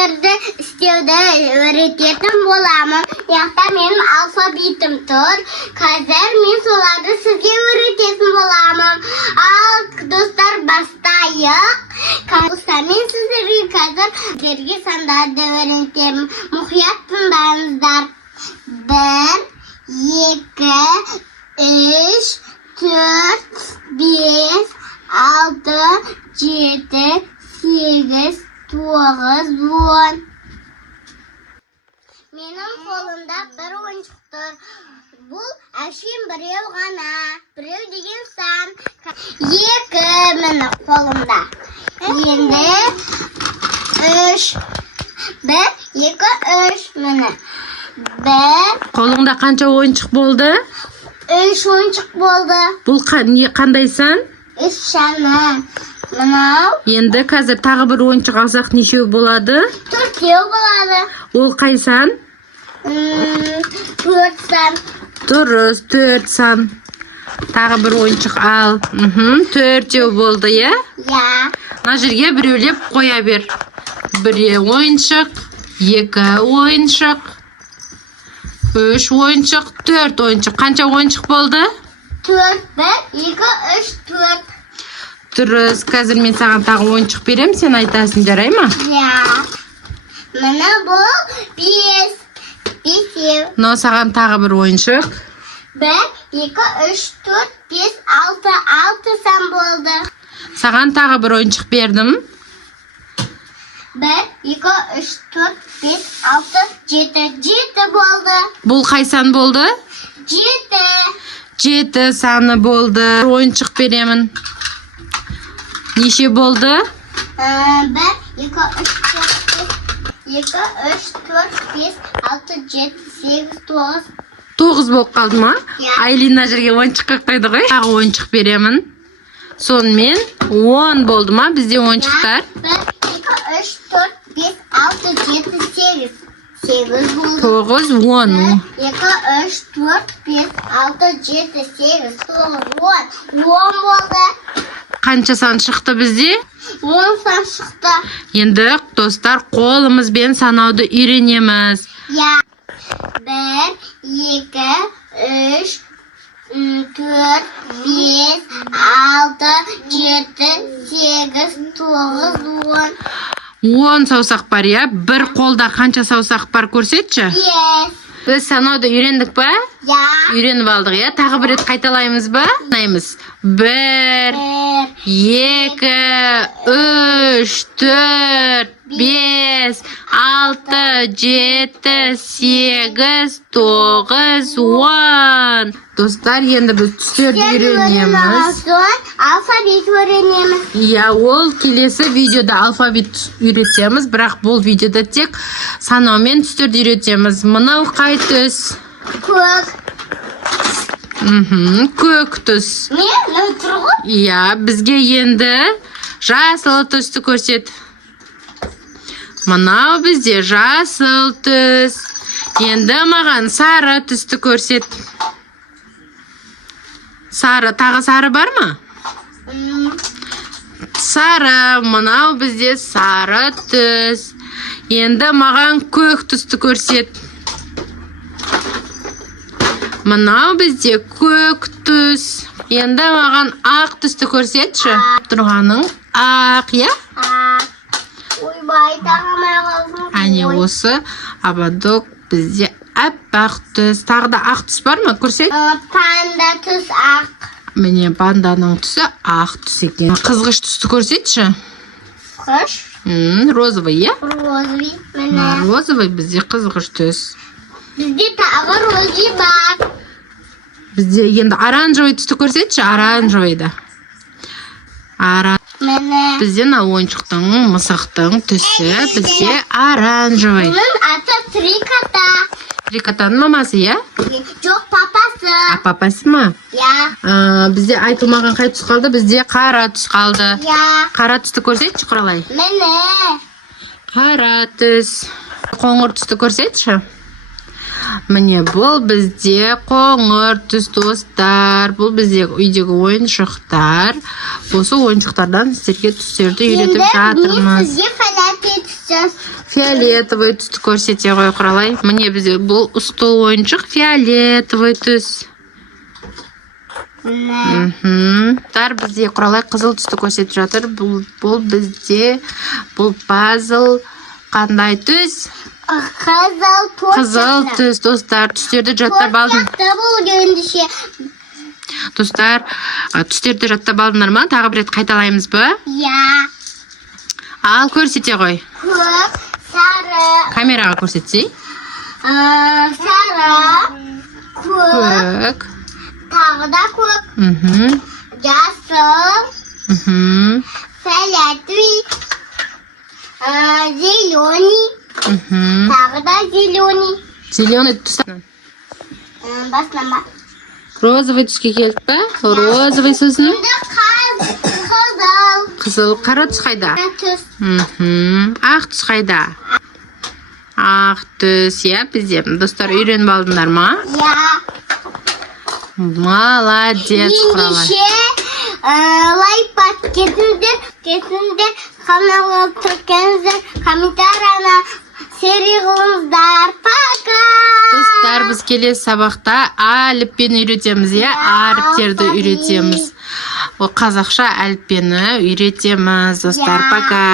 түстерді істеуді öğretетін боламын. Яқта менің алфавитім тұр. Қазір мен соларды сізге öğretетін боламын. Ал достар, бастайық. Мен сіздерге қазір сандарды öğretемін. Мұқият тыңдаңыздар. 1, 2, 3, 4, 5, 6, 7, 8, 9, 10. Менің қолымда бір ойыншық тұр. Бұл әшейін біреу ғана. Біреу деген сан. 2 менің қолымда. Енді 3. 1, 2, 3 мені. 1. Қолыңда қанша ойыншық болды? 3 ойыншық болды. Бұл қандай сан? 3 саны. Мынау. Енді қазір тағы бір ойыншық алсақ нешеу болады? 4 болады. Ол қай сан? 4 сан. Дұрыс, 4 сан. Тағы бір ойыншық ал. 4 болды, е? Я. Мына жерге біреулеп қоя бер. 1 ойыншық, 2 ойыншық, 3 ойыншық, 4 ойыншық. Қанша ойыншық болды? 4, 1, 2, 3, 4. Дұрыс, қазір мен саған тағы ойыншық берем, сен айтасың, жарай ма? Я. Мына бұл 5. 5. Но саған тағы бір ойыншық. 1, 2, 3, 4, 5, 6. 6 сан болды. Саған тағы бір ойыншық бердім. 1, 2, 3, 4, 5, 6, 7. 7 болды. Бұл қай сан болды? 7. 7 саны болды. Ойыншық беремін. Неше болды? 1, 2, 3, 4, 5, 2, 3, 4, 5, 6, 7, 8, 9. 9 болып қалды ма? Я. Айлина жерге ойыншыққа қойды ғой. Тағы ойыншық беремін. Сонымен 10 болды ма бізде ойыншықтар? 1, 2, 3, 4, 5, 6, 7, 8. 8 болды. 9, 10. 2, 3, 4, 5, 6, 7, 8, 9, 10. 10 болды. Қанша сан шықты бізде? 10 сан шықты. Енді достар қолымызбен санауды үйренеміз. Я. 1, 2, 3, 4, 5, 6, 7, 8, 9, 10. 10 саусақ бар, я? Bir қолда қанша саусақ бар көрсетші? Yes. Біз санауды үйрендік па? Я. Үйреніп алдық, я? Тағы бір рет қайталаймыз ба? 1, 2, 3, 4, 5, 6, 7, 8, 9, 10. Достар, енді біз түстерді үйренеміз. Алфавит öğrenеміз. Я, ол келесі видеода алфавит үйретеміз, бірақ бұл видеода тек санаумен түстерді үйретеміз. Мынау қай түс? Көк. Көк түс. Мен тұрғы? Я, бізге енді жасыл түсті көрсет. Мынау бізде жасыл түс. Енді маған сары түсті көрсет. Сары, тағы сары бар ма? Сары, мынау бізде сары түс. Енді маған көк түсті көрсет. Мынау бізде көк түс. Енді маған ақ түсті көрсетші. Тұрғаның ақ, я? Ойбай, тағамай қалдым. Әне осы абадок бізде аппақ түс. Тағы да ақ түс бар ма? Көрсет. Панда түс ақ. Міне панданың түсі ақ түс екен. Қызғыш түсті көрсетші. Қыш. Розовый, я? Розовый. Міне. Розовый бізде қызғыш түс. Бізде тағы розовый бар. Бізде енді оранжевый түсті көрсетші. Оранжевыйда. Міне. Бізде ойыншықтың, мысықтың түсі бізде оранжевый. Бұның аты Трикота. Трикотаның мамасы, я? Жоқ, папасы. Папасы ма? Я. Бізде айтылмаған қай түс қалды? Бізде қара түс қалды. Я. Қара түсті көрсетші, құралай. Міне. Қара түс. Қоңыр түсті көрсетші. Міне бұл бізде қоңыр түс достар. Бұл бізде үйдегі ойыншықтар. Осы ойыншықтардан сіздерге түстерді үйретіп жатырмыз. Енді мен сізге фәләпе түсі Сейчас. Фиолетовый түсті көрсете ғой Құралай. Міне бізде бұл стол ойыншық фиолетовый түс. Тар бізде Құралай қызыл түсті көрсетіп жатыр. Бұл бізде бұл пазл қандай түс? Қызыл түс, достар. Түстерді жаттап алдым. Достар, түстерді жаттап алдыңдар ма? Тағы бір рет қайталаймыз ба? Я. Ал көрсете ғой. Көк, сары. Камераға көрсетсей. Сары. Көк. Көк. Тағы да көк. Жасыл. Фиолетовый. Зеленый. Тағы да зеленый. Зеленый түс. Баслама. Розовый түске келдік па? Розовый сөзін. Қызыл. Қызыл. Қара түс қайда? Түс. Ақ түс қайда? Ақ түс, я бізде. Достар, үйреніп алдыңдар ма? Я. Молодец, Құралай. Лайк кетіңдер, каналға түркеніздер, комментарияна серия қылыңыздар. Пока! Достар, біз келесі сабақта әліппені үйретеміз, я? Әріптерді үйретеміз. Ол қазақша әліппені үйретеміз, достар. Пока!